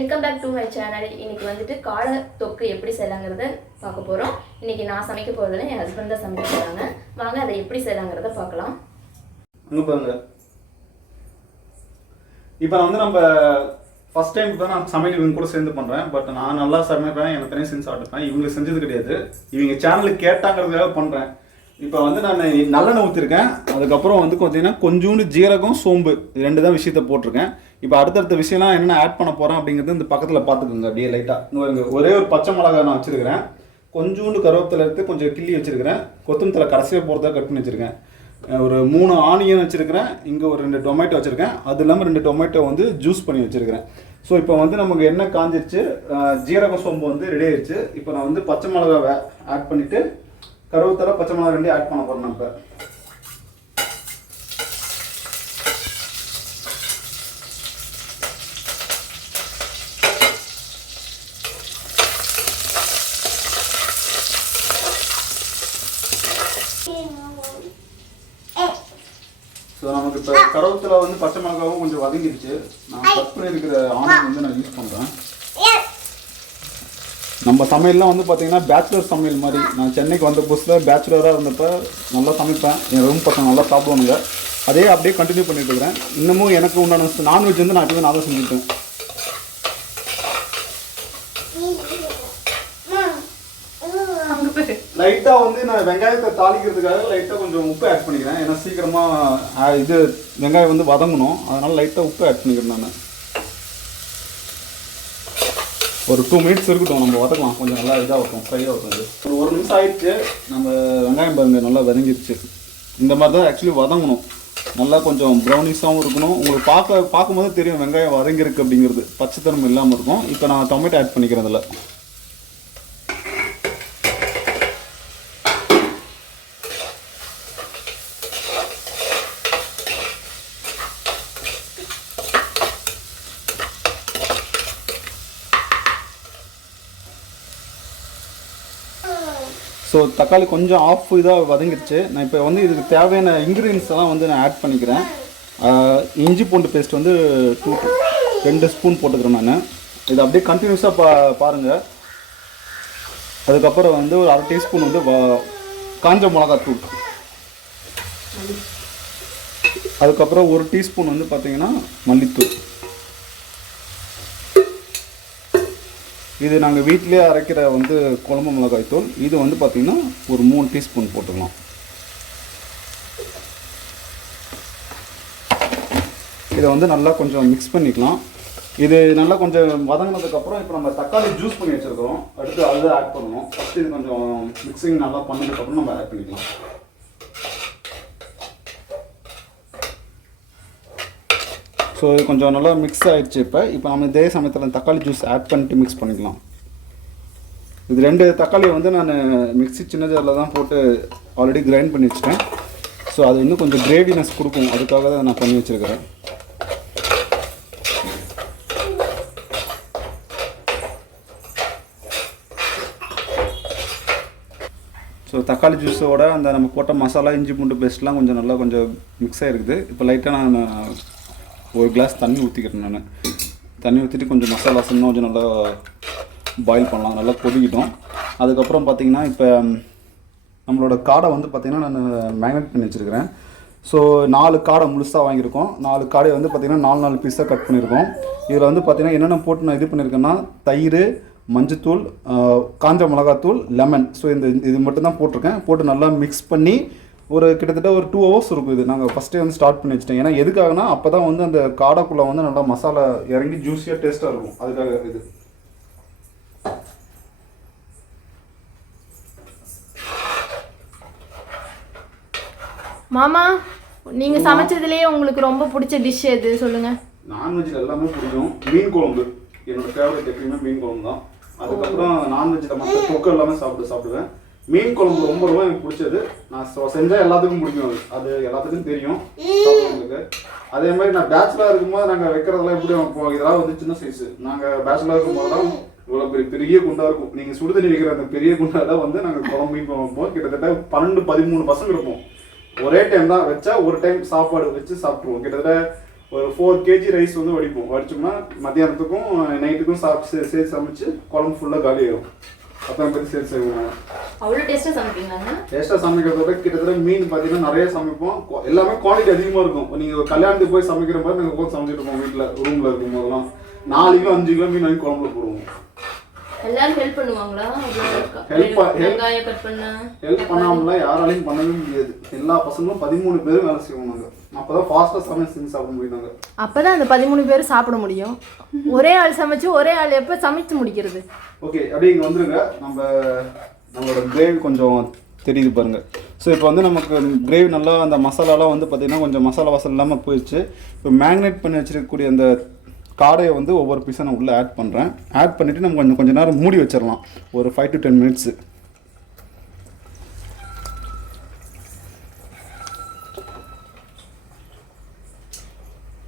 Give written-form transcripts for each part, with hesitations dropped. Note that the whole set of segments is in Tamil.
Welcome back to my channel. இன்னைக்கு வந்துட்டு காடை தொக்கு எப்படி செய்யலாங்கிறத பார்க்க போகிறோம். இன்னைக்கு நான் சமைக்க போகிறதுல என் ஹஸ்பண்ட் தான் சமைக்க போகிறாங்க. வாங்க அதை எப்படி செய்யலாங்கிறத பார்க்கலாம். அங்கே பாருங்க, இப்போ வந்து நம்ம ஃபர்ஸ்ட் டைம் தான் நான் சமையல் இவங்க கூட சேர்ந்து பண்ணுறேன். பட் நான் நல்லா சமைப்பேன், எனக்கு தனியாக செஞ்சு சாப்பிட்டுப்பேன். இவங்க செஞ்சது கிடையாது, இவங்க சேனலுக்கு கேட்டாங்கிறதுக்காக பண்ணுறேன். இப்போ வந்து நான் நல்லெண்ணெய் ஊற்றிருக்கேன். அதுக்கப்புறம் வந்து பார்த்தீங்கன்னா கொஞ்சோண்டு ஜீரகம், சோம்பு ரெண்டு தான் விஷயத்தை போட்டிருக்கேன். இப்போ அடுத்தடுத்த விஷயம்லாம் என்னென்ன ஆட் பண்ண போகிறேன் அப்படிங்கிறது இந்த பக்கத்தில் பார்த்துக்கோங்க. அப்படியே லைட்டாக இங்கே ஒரே ஒரு பச்சை மிளகாய் நான் வச்சுருக்கிறேன். கொஞ்சோண்டு கருவேப்பிலை எடுத்து கொஞ்சம் கிள்ளி வச்சுருக்கிறேன். கொத்தமல்லி தழை கடைசியாக போகிறதா கட் பண்ணி வச்சுருக்கேன். ஒரு 3 ஆனியன் வச்சுருக்கிறேன். இங்கே ஒரு 2 டொமேட்டோ வச்சுருக்கேன். அது இல்லாமல் 2 டொமேட்டோ வந்து ஜூஸ் பண்ணி வச்சுருக்கிறேன். ஸோ இப்போ வந்து நமக்கு எண்ணெய் காஞ்சிருச்சு, ஜீரக சோம்பு வந்து ரெடி ஆயிடுச்சு. இப்போ நான் வந்து பச்சை மிளகாவை ஆட் பண்ணிவிட்டு கருவேப்பிலை பச்சை மிளகாய் 2 ஆட் பண்ண போகிறேன். இப்போ ஸோ நமக்கு இப்போ கருவேப்பிலை வந்து பச்சை மிளகாவும் கொஞ்சம் வதங்கிடுச்சு. நான் கட் பண்ணியிருக்கிற ஆனியன் வந்து நான் யூஸ் பண்ணுறேன். நம்ம சமையல்லாம் வந்து பார்த்தீங்கன்னா பேச்சுலர் சமையல் மாதிரி. நான் சென்னைக்கு வந்த புதுசில் பேச்சுலராக இருந்தப்போ நல்லா சமைப்பேன். என் ரூம் பக்கம் நல்லா சாப்பிடுவானுங்க. அதே அப்படியே கண்டினியூ பண்ணிட்டு இருக்கிறேன். இன்னமும் எனக்கு உண்டான நான்வெஜ் வந்து நான் எப்பவுமே நான் தான் செஞ்சுட்டேன். லைட்டாக வந்து நான் வெங்காயத்தை தாளிக்கிறதுக்காக லைட்டாக கொஞ்சம் உப்பு ஆட் பண்ணிக்கிறேன். ஏன்னா சீக்கிரமாக இது வெங்காயம் வந்து வதங்கணும். அதனால் லைட்டாக உப்பு ஆட் பண்ணிக்கிறேன். நான் ஒரு 2 மினிட்ஸ் இருக்கட்டும், நம்ம வதக்கலாம். கொஞ்சம் நல்லா இதாக இருக்கும், ஃப்ரையாக இருக்கும். இது ஒரு 1 நிமிஷம் ஆயிடுச்சு. நம்ம வெங்காயம் பாருங்க நல்லா வதங்கிடுச்சு. இந்த மாதிரி தான் ஆக்சுவலி வதங்கணும். நல்லா கொஞ்சம் ப்ரௌனிஷாகவும் இருக்கணும். உங்களுக்கு பார்க்கும்போது தெரியும் வெங்காயம் வதங்கிருக்கு அப்படிங்கிறது, பச்சைத்தன்மை இல்லாமல் இருக்கும். இப்போ நான் டொமேட்டோ ஆட் பண்ணிக்கிறேன் அதில். ஸோ தக்காளி கொஞ்சம் ஆஃப் இதாக வதங்கிடுச்சு. நான் இப்போ வந்து இதுக்கு தேவையான இன்க்ரீடியன்ஸ் எல்லாம் வந்து நான் ஆட் பண்ணிக்கிறேன். இஞ்சி பூண்டு பேஸ்ட் வந்து 2 ஸ்பூன் போட்டுக்கிறேன் நான். இது அப்படியே கண்டினியூஸாக பாருங்கள். அதுக்கப்புறம் வந்து ஒரு 1/2 டீஸ்பூன் வந்து காஞ்ச மிளகாத்தூள். அதுக்கப்புறம் 1 டீஸ்பூன் வந்து பார்த்திங்கன்னா மல்லித்தூள். இது நாங்கள் வீட்டிலே அரைக்கிற வந்து குழம்பு மிளகாய் தூள். இது வந்து பார்த்திங்கன்னா ஒரு 3 டீஸ்பூன் போட்டுக்கலாம். இதை வந்து நல்லா கொஞ்சம் மிக்ஸ் பண்ணிக்கலாம். இது நல்லா கொஞ்சம் வதங்கினதுக்கப்புறம் இப்போ நம்ம தக்காளி ஜூஸ் பண்ணி வச்சுருக்கிறோம். அடுத்து அதுதான் ஆட் பண்ணணும். ஃபஸ்ட்டு இது கொஞ்சம் மிக்சிங் நல்லா பண்ணதுக்கப்புறம் நம்ம ஆட் பண்ணிக்கலாம். ஸோ இது கொஞ்சம் நல்லா மிக்ஸ் ஆகிடுச்சு. இப்போ நம்ம இதே சமயத்தில் தக்காளி ஜூஸ் ஆட் பண்ணிட்டு மிக்ஸ் பண்ணிக்கலாம். இது 2 தக்காளியை வந்து நான் மிக்ஸி சின்ன ஜாரில் தான் போட்டு ஆல்ரெடி கிரைண்ட் பண்ணி வச்சுட்டேன். ஸோ அது இன்னும் கொஞ்சம் கிரேவினஸ் கொடுக்கும், அதுக்காக தான் நான் பண்ணி வச்சுருக்கிறேன். ஸோ தக்காளி ஜூஸோட அந்த நம்ம போட்ட மசாலா இஞ்சி பூண்டு பேஸ்ட்லாம் கொஞ்சம் நல்லா கொஞ்சம் மிக்ஸ் ஆகிருக்குது. இப்போ லைட்டாக நான் 1 கிளாஸ் தண்ணி ஊற்றிக்கிறேன். நான் தண்ணி ஊற்றிட்டு கொஞ்சம் மசாலாஸ் இன்னும் கொஞ்சம் நல்லா பாயில் பண்ணலாம், நல்லா கொதிக்கிட்டோம். அதுக்கப்புறம் பார்த்திங்கன்னா இப்போ நம்மளோட காடை வந்து பார்த்திங்கன்னா நான் மேக்னேட் பண்ணி வச்சுருக்கிறேன். ஸோ 4 காடை முழுசாக வாங்கியிருக்கோம். 4 காடையை வந்து பார்த்திங்கன்னா 4 பீஸாக கட் பண்ணியிருக்கோம். இதில் வந்து பார்த்திங்கன்னா என்னென்ன போட்டு நான் இது பண்ணியிருக்கேன்னா தயிர், மஞ்சத்தூள், காஞ்ச மிளகாத்தூள், லெமன். ஸோ இது மட்டும்தான் போட்டிருக்கேன். போட்டு நல்லா மிக்ஸ் பண்ணி ஒரு கிட்டத்தட்ட ஒரு 2 ஹவர்ஸ் இருக்கும். இது நாங்கள் ஃபஸ்ட்டே வந்து ஸ்டார்ட் பண்ணி வச்சுட்டேன். ஏன்னா எதுக்காகனா அப்போ தான் வந்து அந்த காடைக்குள்ளே வந்து நல்லா மசாலா இறங்கி ஜூஸியாக டேஸ்ட்டாக இருக்கும், அதுக்காக இது. மாமா, நீங்கள் சமைச்சதுலேயே உங்களுக்கு ரொம்ப பிடிச்ச டிஷ் எது சொல்லுங்கள்? நான்வெஜ்ஜில் எல்லாமே பிடிக்கும். மீன் குழம்பு என்னோடய ஃபேவரட், எப்பயுமே மீன் குழம்பு தான். அதுக்கப்புறம் நான்வெஜ்ஜில் மற்ற தொக்கு எல்லாமே சாப்பிடுவேன். மீன் குழம்பு ரொம்ப எனக்கு பிடிச்சது. நான் செஞ்சால் எல்லாத்துக்கும் பிடிக்கும். அது எல்லாத்துக்கும் தெரியும் சாப்பிட்றவங்களுக்கு. அதே மாதிரி நான் பேச்சுலராக இருக்கும்போது நாங்கள் வைக்கிறதெல்லாம் எப்படி வைப்போம், இதெல்லாம் வந்து சின்ன சைஸு. நாங்கள் பேச்சுலராக இருக்கும்போது தான் இவ்வளோ பெரிய குண்டாக இருக்கும். நீங்கள் சுடுதண்ணி வைக்கிற அந்த பெரிய குண்டாவில் வந்து நாங்கள் குழம்பு வைப்போம். கிட்டத்தட்ட 12-13 பசங்க இருப்போம். ஒரே டைம் தான் வச்சா, ஒரு டைம் சாப்பாடு வச்சு சாப்பிட்ருவோம். கிட்டத்தட்ட ஒரு 4 kg ரைஸ் வந்து வடிப்போம். வடிச்சோம்னா மத்தியானத்துக்கும் நைட்டுக்கும் சேர்த்து சமைச்சு குழம்பு ஃபுல்லாக காலி ஆகும். அப்புறம் பற்றி சேர்த்து செய்வோம். அவ்வளோ டேஸ்ட்டாக சமைப்பீங்களாங்க? டேஸ்ட்டாக சமைக்கிறதோட கிட்டத்தட்ட மீன் பார்த்தீங்கன்னா நிறைய சமைப்போம். எல்லாமே குவாலிட்டி அதிகமாக இருக்கும். நீங்கள் கல்யாணத்துக்கு போய் சமைக்கிற மாதிரி நாங்கள் உட்காந்து சமைச்சிட்டு இருப்போம். வீட்டில் ரூமில் இருக்கும் போதெல்லாம் 4 கிலோ 5 கிலோ மீன் வாங்கி குழம்புல போடுவோம். எல்லாரும் ஹெல்ப் பண்ணுவாங்களா? ஹெல்ப் பண்ணாமலாம் யாராலையும் பண்ணவே முடியாது. எல்லா பசங்களும் 13 பேரும் வேலை செய்வோம். நாங்கள் அப்போதான் ஃபாஸ்ட்டாக சமைச்சு செஞ்சு சாப்பிட முடியும். நாங்கள் அப்போதான் அந்த 13 பேர் சாப்பிட முடியும். ஒரே ஆள் சமைச்சு ஒரே ஆள் எப்போ சமைச்சு முடிக்கிறது? ஓகே, அப்படியே இங்கே வந்துருங்க. நம்மளோட கிரேவி கொஞ்சம் தெரியுது பாருங்கள். ஸோ இப்போ வந்து நமக்கு கிரேவி நல்லா அந்த மசாலாலாம் வந்து பார்த்திங்கன்னா கொஞ்சம் மசாலா வாசல் இல்லாமல் போயிடுச்சு. இப்போ மேக்னேட் பண்ணி வச்சுருக்கக்கூடிய அந்த காடையை வந்து ஒவ்வொரு பீஸாக நான் உள்ளே ஆட் பண்ணுறேன். ஆட் பண்ணிவிட்டு நம்ம கொஞ்சம் நேரம் மூடி வச்சிடலாம், ஒரு 5 to 10 minutes.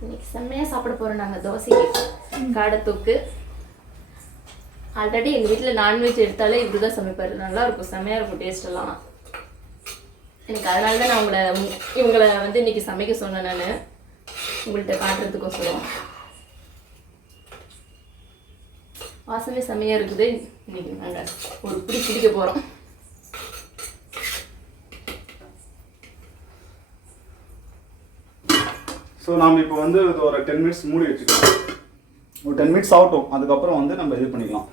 இன்னைக்கு செம்மையாக சாப்பிட போகிறோம் நாங்கள் தோசைக்கு காடை தொக்கு. ஆல்ரெடி எங்கள் வீட்டில் நான்வெஜ் எடுத்தாலே இப்படி தான் சமைப்பார். நல்லா இருக்கும், செம்மையாக இருக்கும் டேஸ்டெல்லாம். எனக்கு அதனால தான் நான் இவங்களை வந்து இன்னைக்கு சமைக்க சொன்னேன். நான் உங்கள்கிட்ட காட்டுறதுக்கோசரம். வாசமே செம்மையாக இருக்குது. இன்னைக்கு நாங்கள் ஒரு பிடிக்க போகிறோம். ஸோ நாம் இப்போ வந்து ஒரு 10 minutes மூடி வச்சுக்கலாம். ஒரு 10 minutes ஆகட்டும். அதுக்கப்புறம் வந்து நம்ம இது பண்ணிக்கலாம்.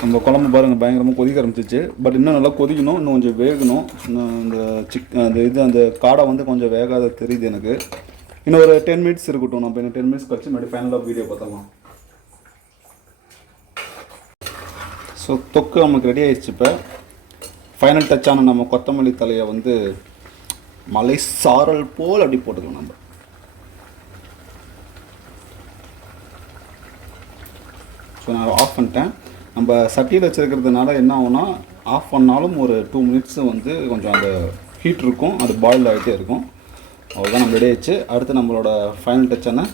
நம்ம குழம்பு பாருங்கள் பயங்கரமாக கொதிக்க ஆரம்பிச்சிச்சு. பட் இன்னும் நல்லா கொதிக்கணும், இன்னும் கொஞ்சம் வேகணும். இன்னும் அந்த காடை வந்து கொஞ்சம் வேகாத தெரியுது எனக்கு. இன்னும் ஒரு 10 minutes இருக்கட்டும். நம்ம இன்னும் 10 minutes கழிச்சு மறுபடியும் ஃபைனலாக வீடியோ பார்த்தலாம். ஸோ தொக்கு நமக்கு ரெடி ஆயிடுச்சு. இப்போ ஃபைனல் டச்சான நம்ம கொத்தமல்லி தலையை வந்து மலை சாரல் போல் அப்படி போட்டுக்கலாம். நம்ம ஸோ நான் ஆஃப் பண்ணிட்டேன். நம்ம சட்டியில் வச்சுருக்கிறதுனால என்ன ஆகும்னா ஆஃப் பண்ணாலும் ஒரு 2 minutes வந்து கொஞ்சம் அந்த ஹீட் இருக்கும், அது பாயில் ஆகிட்டே இருக்கும். அவ்வளோதான், நம்ம ரெடி ஆயிடுச்சு. அடுத்து நம்மளோட ஃபைனல் டச்சான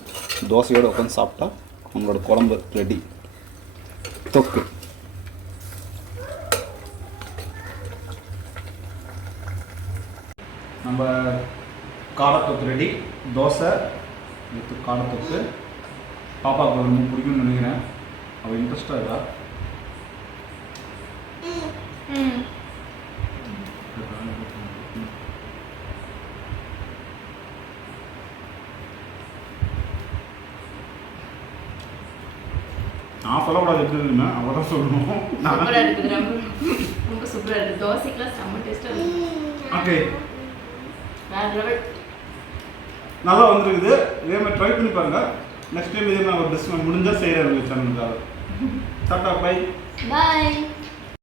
தோசையோடு உட்காந்து சாப்பிட்டா நம்மளோட குழம்பு ரெடி. தொக்கு நம்ம காடத்தொக்கு ரெடி. தோசை வித் காடத்தொக்கு. பாப்பாவுக்கு ரொம்ப பிடிக்கும்னு நினைக்கிறேன். அவள் இன்ட்ரெஸ்டாக இருக்கா. நான் சொல்லக்கூடாது எப்படி இருக்குன்னு அவள் தான் சொல்லணும். சூப்பராக இருக்குது, ரொம்ப சூப்பராக இருக்குது. தோசைக்கெலாம் செம்ம டேஸ்ட்டாக இருக்குது. ஓகே, வேறு லெவல். நல்லா வந்துருக்குது. இதே மாதிரி ட்ரை பண்ணி பாருங்கள். நெக்ஸ்ட் டைம் இதே மாதிரி ஒரு டிஷ் முடிஞ்சால் செய்கிறேன் உங்கள் சேனலுக்காக. Tata, by. பாய்.